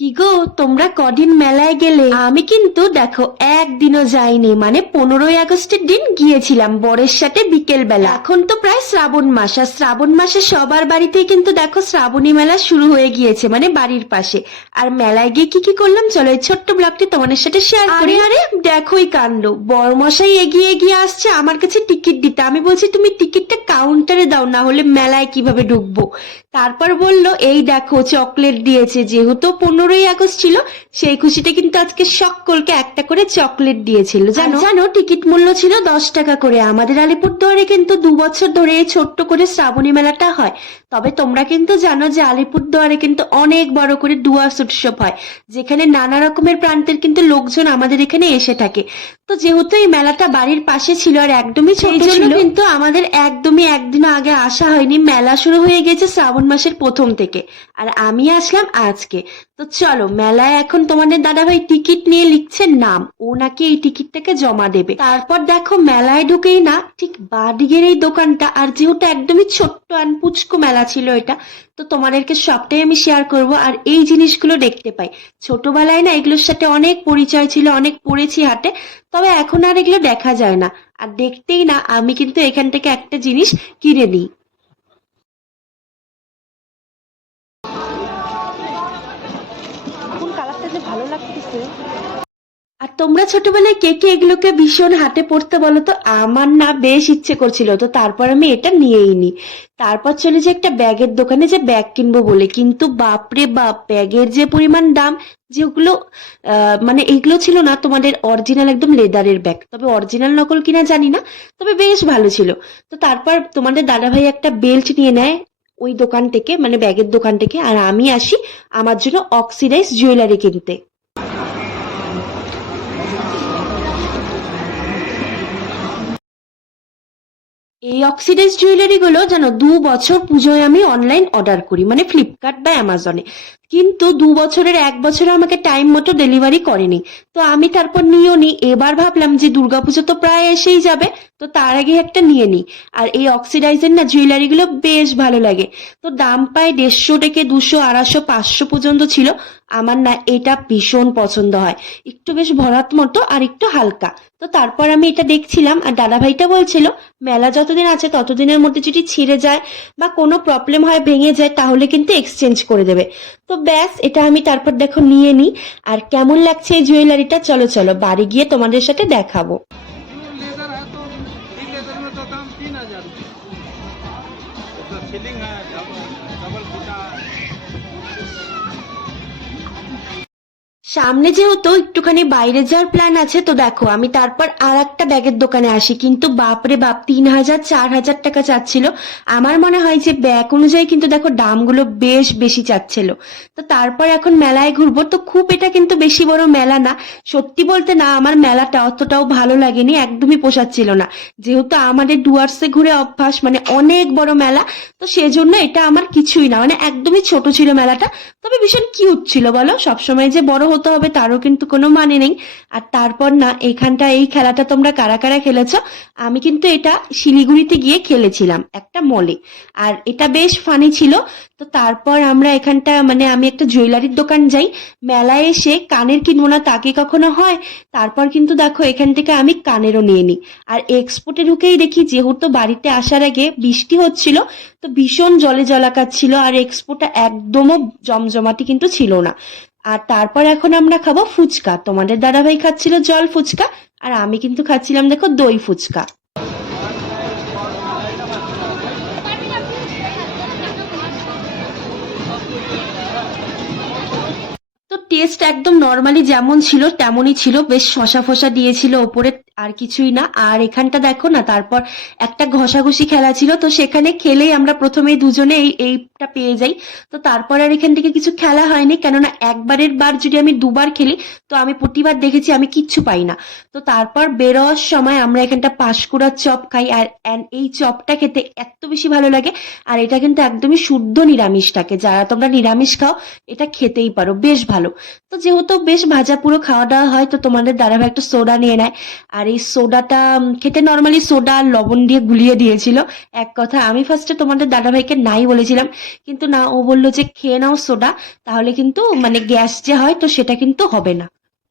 কি গো, তোমরা কদিন মেলায় গেলে? আমি কিন্তু, দেখো, একদিনও যাইনি। মানে পনেরোই আগস্টের দিন গিয়েছিলাম বরের সাথে বিকেল বেলা এখন তো প্রায় শ্রাবণ মাস, আর শ্রাবণ মাসে সবার বাড়িতেই কিন্তু দেখো শ্রাবণী মেলা শুরু হয়ে গিয়েছে মানে বাড়ির পাশে। আর মেলায় গিয়ে কি কি করলাম? চলো, এই ছোট্ট ব্লগটি তোমাদের সাথে শেয়ার করি। আরে দেখোই কাণ্ড। বড়মশাই এগিয়ে এগিয়ে আসছে, আমার কাছে টিকিট দিতে। আমি বলছি, তুমি টিকিটটা কাউন্টারে দাও, না হলে মেলায় কীভাবে ঢুকবো? তারপর বলল এই দেখো চকলেট দিয়েছে। যেহেতু পনেরোই আগস্ট ছিল সেই খুশিতে কিন্তু আজকে সকলকে একটা করে চকলেট দিয়েছিল। জানো? জানো টিকিট মূল্য ছিল দশ টাকা করে। আমাদের আলিপুরদুয়ারে কিন্তু দু বছর ধরে এই ছোট্ট করে শ্রাবণী মেলাটা হয়। তবে তোমরা কিন্তু জানো যে আলিপুরদুয়ারে কিন্তু অনেক বড় করে ডুয়ার্স উৎসব হয়। যেখানে নানা রকমের প্রান্তের কিন্তু লোকজন আমাদের এখানে এসে থাকে। তো যেহেতু এই মেলাটা বাড়ির পাশে ছিল আর একদমই ছোট ছিল কিন্তু আমাদের একদমই একদিন আগে আসা হয়নি। মেলা শুরু হয়ে গেছে শ্রাবণ মাসের প্রথম থেকে। আর আমি আসলাম আজকে। তো চলো মেলায় এখন তোমাদের দাদাভাই টিকিট নিয়ে লিখছে নাম। ও নাকি এই টিকিটটাকে জমা দেবে। তারপর দেখো মেলায় ঢুকেই না ঠিক বাদিকের এই দোকানটা। আর যেহেতু একদমই ছোট্ট আর পুচকু মেলা ছিল এটা। তো তোমাদেরকে সবটাই আমি শেয়ার করব আর এই জিনিসগুলো দেখতে পাই। ছোটবেলায় না এগুলোর সাথে অনেক পরিচয় ছিল, অনেক পড়েছি হাটে তবে এখন আর এগুলো দেখা যায় না। আর দেখতেই না, আমি কিন্তু এখান থেকে একটা জিনিস কিনে নিই। ভালো লাগতেছে? আর তোমরা ছোটবেলায় কে কে এগুলোকে ভীষণ হাতে পড়তে বলো তো? আমার না বেশ ইচ্ছে করছিল, তো তারপর আমি এটা নিয়েই নি। তারপর চলে যে একটা ব্যাগের দোকানে, যে ব্যাগ কিনবো বলে। কিন্তু বাপরে বাপ, ব্যাগের যে পরিমাণ দাম যেগুলো মানে এগুলো ছিল না তোমাদের অরিজিনাল একদম লেদারের ব্যাগ তবে অরিজিনাল নকল কিনা জানি না, তবে বেশ ভালো ছিল। তো তারপর তোমাদের দাদাভাই একটা বেল্ট নিয়ে নেয় ওই দোকান থেকে মানে ব্যাগের দোকান থেকে। আর আমি আসি আমার জন্য অক্সিডাইজ জুয়েলারি কিনতে। এই অক্সিডাইজ জুয়েলারি গুলো যেন দু বছর পুজোয় আমি অনলাইন অর্ডার করি মানে ফ্লিপকার্ট বা অ্যামাজনে কিন্তু দু বছরের এক বছরে আমাকে টাইম মতো ডেলিভারি করেনি। তো আমি তারপর নিয়েও নি। এবার ভাবলাম যে দুর্গাপুজো তো প্রায় এসেই যাবে, তো তার আগে একটা নিয়ে নিই আর এই অক্সিডাইজের না জুয়েলারি গুলো বেশ ভালো লাগে। তো দাম পায় দেড়শো থেকে দুশো, আড়াইশো, পাঁচশো পর্যন্ত ছিল। আমার না এটা ভীষণ পছন্দ হয়। একটু বেশ ভরাট মতো আর একটু হালকা। তো তারপর আমি এটা দেখছিলাম আর দাদাভাইটা বলছিল, মেলা যতদিন আছে ততদিনের মধ্যে যদি ছিঁড়ে যায় বা কোনো প্রবলেম হয়, ভেঙে যায়, তাহলে কিন্তু এক্সচেঞ্জ করে দেবে। তো ব্যাস এটা আমি তারপর দেখো নিয়ে নিই আর কেমন লাগছে এই জুয়েলারিটা চলো চলো বাড়ি গিয়ে তোমাদের সাথে দেখাবো लेदर সামনে যেহেতু একটুখানি বাইরে যাওয়ার প্ল্যান আছে, তো দেখো, আমি তারপর আর একটা ব্যাগের দোকানে আসি। কিন্তু বাপরে বাপ, তিন হাজার, চার হাজার টাকা চাচ্ছিল। আমার মনে হয় যে ব্যাগ অনুযায়ী কিন্তু দেখো, দামগুলো বেশ বেশি চাচ্ছিল। তো তারপর এখন মেলায় ঘুরবো। তো খুব এটা কিন্তু বেশি বড় মেলা না। সত্যি বলতে না, আমার মেলাটা অতটাও ভালো লাগেনি, একদমই পোষাচ্ছিল না। যেহেতু আমাদের ডুয়ার্সে ঘুরে অভ্যাস মানে অনেক বড় মেলা, তো সেজন্য এটা আমার কিছুই না। মানে একদমই ছোট ছিল মেলাটা, তবে ভীষণ কিউট ছিল, বলো? সবসময় যে বড় হতে হবে, তারও কিন্তু কোনো মানে নেই। আর তারপর না এখানটা এই খেলাটা তোমরা কারা কারা খেলেছো? আমি কিন্তু এটা শিলিগুড়িতে গিয়ে খেলেছিলাম, একটা মলে। আর এটা বেশ ফানি ছিল। তো তারপর আমরা এখানটা মানে আমি একটা জুয়েলারির দোকান যাই, মেলায় এসে কানের কিনবো না তাকে কখনো হয়? তারপর কিন্তু দেখো, এখান থেকে আমি কানেরও নিয়ে নিই। আর এক্সপোর্টে ঢুকেই দেখি, যেহেতু বাড়িতে আসার আগে বৃষ্টি হচ্ছিল, তো ভীষণ জলে জলাকার ছিল, আর এক্সপোটা একদমও জমজমাটি কিন্তু ছিল না। আর তারপর এখন আমরা খাব ফুচকা। তোমাদের দাদাভাই খাচ্ছিল জল ফুচকা, আর আমি কিন্তু খাচ্ছিলাম দেখো দই ফুচকা। টেস্ট একদম নর্মালি যেমন ছিল, তেমনই ছিল। বেশ শশা ফসা দিয়েছিল ওপরে, আর কিছুই না। আর এখানটা দেখো না, তারপর একটা ঘষাঘষি খেলা ছিল। তো সেখানে খেলেই আমরা প্রথমে দুজনে এই, এইটা পেয়ে যাই। তো তারপর আর এখান থেকে কিছু খেলা হয়নি। কেননা একবারের বার যদি আমি দুবার খেলি, তো আমি প্রতিবার দেখেছি আমি কিচ্ছু পাই না। তো তারপর বেরোয়ার সময় আমরা এখানটা পাঁশকুড়ার চপ খাই। আর এই চপটা খেতে এত বেশি ভালো লাগে। আর এটা কিন্তু একদমই শুদ্ধ নিরামিষ থাকে যারা তোমরা নিরামিষ খাও, এটা খেতেই পারো। বেশ ভালো। তো যেহেতু বেশ ভাজা পুরো খাওয়া দাওয়া হয়, তো তোমাদের দাদাভাই একটু সোডা নিয়ে নেয়। আর এই সোডাটা খেতে নর্মালি সোডা লবণ দিয়ে গুলিয়ে দিয়েছিল। এক কথা, আমি ফার্স্টে তোমাদের দাদাভাইকে নাই বলেছিলাম। কিন্তু না, ও বলল যে, খেয়ে নাও সোডা, তাহলে কিন্তু মানে গ্যাস যে হয়, তো সেটা কিন্তু হবে না।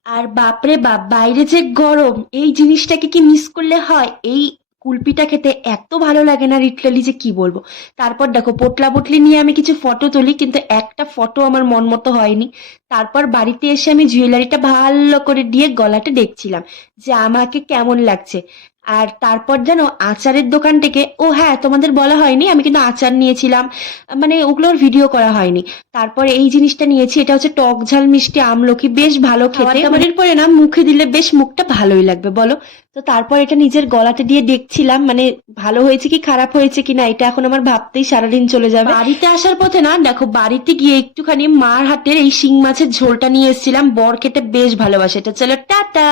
আর বাপরে বাপ, বাইরে যে গরম, এই জিনিসটাকে কি মিস করলে হয়? এই কুলপিটা খেতে এত ভালো লাগে না লিটারালি যে কি বলব। তারপর দেখো, পোটলা পোটলি নিয়ে আমি কিছু ফটো তুলি, কিন্তু একটা ফটো আমার মন মতো হয়নি। তারপর বাড়িতে এসে আমি জুয়েলারিটা ভালো করে দিয়ে গলাটা দেখছিলাম যে আমাকে কেমন লাগছে। আর তারপর যেন আচারের দোকান থেকে ও হ্যাঁ তোমাদের বলা হয়নি আমি কিন্তু আচার নিয়েছিলাম। মানে ওগুলোর ভিডিও করা হয়নি। তারপরে এই জিনিসটা নিয়েছি এটা হচ্ছে টক ঝাল মিষ্টি আমলকি বেশ ভালো খেতে। খাবারের পরে না মুখে দিলে বেশ মুখটা ভালোই লাগবে বলো? তো তারপর এটা নিজের গলাতে দিয়ে দেখছিলাম মানে ভালো হয়েছে কি খারাপ হয়েছে কি না এটা এখন আমার ভাবতেই সারাদিন চলে যাবে। বাড়িতে আসার পথে না দেখো বাড়িতে গিয়ে একটুখানি মার হাতের এই শিং মাছের ঝোলটা নিয়ে এসেছিলাম বর খেতে বেশ ভালোবাসে। এটা চলো টাটা!